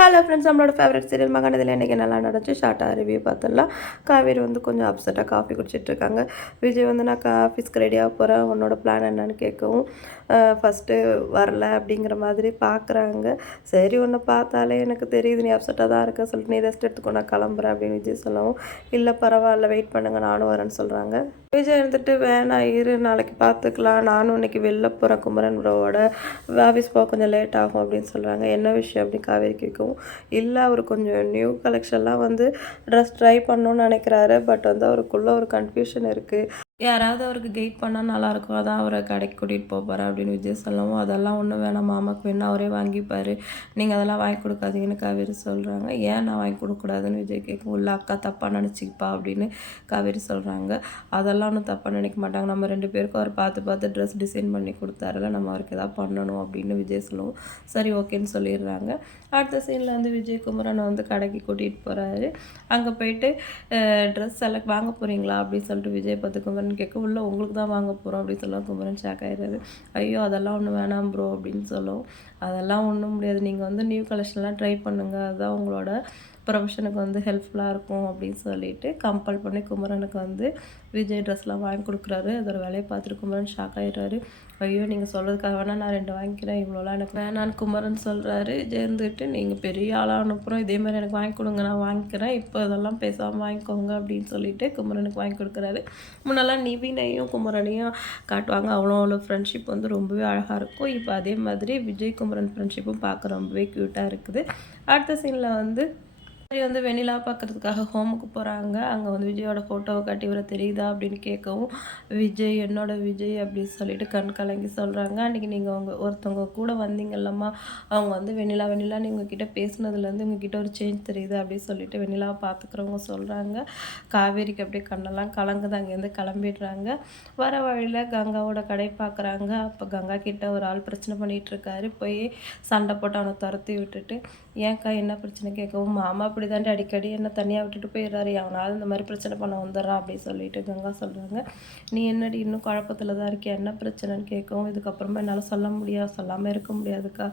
Hello friends, நம்மளோட favourite serial மகாநதியில் இன்றைக்கி நல்லா நடந்துச்சு. ஷார்ட்டாக ரிவ்யூ பார்த்துடலாம். காவேரி வந்து கொஞ்சம் அப்செட்டாக காஃபி குடிச்சிட்டு இருக்காங்க. விஜய் வந்து நான் ஆஃபீஸ்க்கு ரெடியாக போகிறேன், உன்னோட பிளான் என்னன்னு கேட்கவும் ஃபஸ்ட்டு வரல அப்படிங்கிற மாதிரி பார்க்குறாங்க. சரி, உன்னை பார்த்தாலே எனக்கு தெரியுது நீ அப்செட்டாக தான் இருக்க சொல்லிட்டு நீ ரெஸ்ட் எடுத்துக்கோ, நான் கிளம்புறேன் அப்படின்னு விஜய் சொல்லவும், இல்லை பரவாயில்ல வெயிட் பண்ணுங்கள் நானும் வரேன்னு சொல்கிறாங்க. விஜய் இருந்துட்டு வேணாம் இரு நாளைக்கு பார்த்துக்கலாம், நானும் இன்னைக்கு வெளில போகிறேன் குமரன் ப்ரோவோட, ஆஃபீஸ் போக கொஞ்சம் லேட் ஆகும் அப்படின்னு சொல்கிறாங்க. என்ன விஷயம் அப்படி காவேரி கேட்கவும், இல்லை அவர் கொஞ்சம் நியூ கலெக்ஷன்லாம் வந்து ட்ரெஸ் ட்ரை பண்ணணும்னு நினைக்கிறாரு. பட் வந்து அவருக்குள்ளே ஒரு கன்ஃபியூஷன் இருக்குது. யாராவது அவருக்கு கைட் பண்ணால் நல்லாயிருக்கும், அதான் அவரை கடைக்கு கூட்டிகிட்டு போப்பார் அப்படின்னு விஜய் சொல்லவும், அதெல்லாம் ஒன்றும் வேணாம், மாமாவுக்கு வேணா அவரே வாங்கிப்பார், நீங்கள் அதெல்லாம் வாங்கி கொடுக்காதீங்கன்னு காவேரி சொல்கிறாங்க. ஏன் நான் வாங்கி கொடுக்கக்கூடாதுன்னு விஜய் கேட்கும். உள்ள அக்கா தப்பாக நினச்சிப்பா அப்படின்னு காவேரி சொல்கிறாங்க. அதெல்லாம் ஒன்றும் தப்பாக நினைக்க மாட்டாங்க, நம்ம 2 பேருக்கும் அவர் பார்த்து பார்த்து ட்ரெஸ் டிசைன் பண்ணி கொடுத்தாருல, நம்ம அவருக்கு எதாவது பண்ணணும் அப்படின்னு விஜய் சொல்லவும் சரி ஓகேன்னு சொல்லிடுறாங்க. அடுத்த சீனில் வந்து விஜய் குமரனை வந்து கடைக்கு கூட்டிகிட்டு போகிறாரு. அங்கே போயிட்டு ட்ரெஸ் செலக்ட் வாங்க போகிறீங்களா அப்படின்னு சொல்லிட்டு விஜய் பார்த்து குமரன் கேட்க, உள்ள உங்களுக்கு தான் வாங்க போகிறோம் அப்படின்னு சொல்ல குமரன் ஷாக் ஆகிடுறாரு. ஐயோ அதெல்லாம் ஒன்றும் வேணாம் ப்ரோ அப்படின்னு சொல்லும். அதெல்லாம் ஒன்றும் முடியாது, நீங்கள் வந்து நியூ கலெக்ஷன்லாம் ட்ரை பண்ணுங்கள், அதுதான் உங்களோட ப்ரொஃபஷனுக்கு வந்து ஹெல்ப்ஃபுல்லாக இருக்கும் அப்படின்னு சொல்லிட்டு கம்பல் பண்ணி குமரனுக்கு வந்து விஜய் ட்ரெஸ்லாம் வாங்கி கொடுக்குறாரு. அதோட வேலையை பார்த்துட்டு குமரன் ஷாக் ஆகிடுறாரு. ஐயோ நீங்கள் சொல்கிறதுக்காக வேணால் நான் 2 வாங்கிக்கிறேன், இவ்வளோலாம் எனக்கு வேணான்னு குமரன் சொல்கிறாரு. சேர்ந்துட்டு நீங்கள் பெரிய ஆளாக அனுப்புகிறோம், இதேமாதிரி எனக்கு வாங்கி கொடுங்க, நான் வாங்கிக்கிறேன், இப்போ இதெல்லாம் பேசாமல் வாங்கிக்கோங்க அப்படின்னு சொல்லிட்டு குமரனுக்கு வாங்கி கொடுக்குறாரு. முன்னெல்லாம் நிவினையும் குமரனையும் காட்டுவாங்க, அவ்வளோ ஃப்ரெண்ட்ஷிப் வந்து ரொம்பவே அழகாக இருக்கும். இப்போ அதே மாதிரி விஜய் குமரன் ஃப்ரெண்ட்ஷிப்பும் பார்க்க ரொம்பவே க்யூட்டாக இருக்குது. அடுத்த சீனில் வந்து வந்து வெண்ணிலா பார்க்குறதுக்காக ஹோமுக்கு போகிறாங்க. அங்கே வந்து விஜயோட ஃபோட்டோவை காட்டி இவரை தெரியுதா அப்படின்னு கேட்கவும், விஜய் என்னோட விஜய் அப்படின்னு சொல்லிட்டு கண் கலங்கி சொல்கிறாங்க. அன்றைக்கி நீங்கள் ஒருத்தவங்க கூட வந்தீங்கல்லம்மா, அவங்க வந்து வெண்ணிலான்னு உங்ககிட்ட பேசுனதுலேருந்து உங்ககிட்ட ஒரு சேஞ்ச் தெரியுது அப்படின்னு சொல்லிட்டு வெண்ணிலாவை பார்த்துக்கிறவங்க சொல்கிறாங்க. காவேரிக்கு அப்படியே கண்ணெல்லாம் கலங்குது. அங்கேருந்து கிளம்பிடுறாங்க. வர வழியில் கங்காவோட கடை பார்க்குறாங்க. அப்போ கங்கா கிட்ட ஒரு ஆள் பிரச்சனை பண்ணிகிட்டு இருக்காரு. போய் சண்டை போட்டு அவனை துரத்தி விட்டுட்டு, ஏன்க்கா என்ன பிரச்சனை கேட்கவும், மாமா அப்படி தாண்டி அடிக்கடி என்ன தனியாக விட்டுட்டு போயிடுறாரு, அவனால் இந்த மாதிரி பிரச்சனை பண்ண வந்துடுறான் அப்படின்னு சொல்லிட்டு கங்கா சொல்கிறாங்க. நீ என்னடி இன்னும் குழப்பத்தில் தான் இருக்கியா, என்ன பிரச்சனைன்னு கேட்கவும், இதுக்கப்புறமா என்னால் சொல்லாமல் இருக்க முடியாதுக்கா,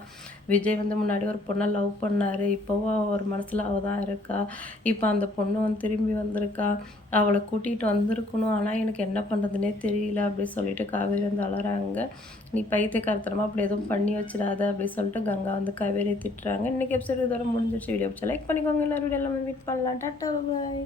விஜய் வந்து முன்னாடி ஒரு பொண்ணை லவ் பண்ணார், இப்போவும் அவர் மனசில் அவள் தான் இருக்கா, இப்போ அந்த பொண்ணு வந்து திரும்பி வந்திருக்கா, அவளை கூட்டிகிட்டு வந்திருக்கணும், ஆனால் எனக்கு என்ன பண்ணுறதுனே தெரியல அப்படின்னு சொல்லிட்டு காவேரி வந்து அலறாங்க. நீ பைத்தியக்காரத்தனமாக அப்படி எதுவும் பண்ணி வச்சிடாத அப்படின்னு சொல்லிட்டு கங்கா வந்து காவேரி திட்டுறாங்க. இன்றைக்கி எபிசோட் இதோட முடிஞ்சிச்சு. வீடியோ லைக் பண்ணிக்கோங்க, எல்லாரும் வீடியோ எல்லாம் மீட் பண்ணலாம். டாட்டா பாய்.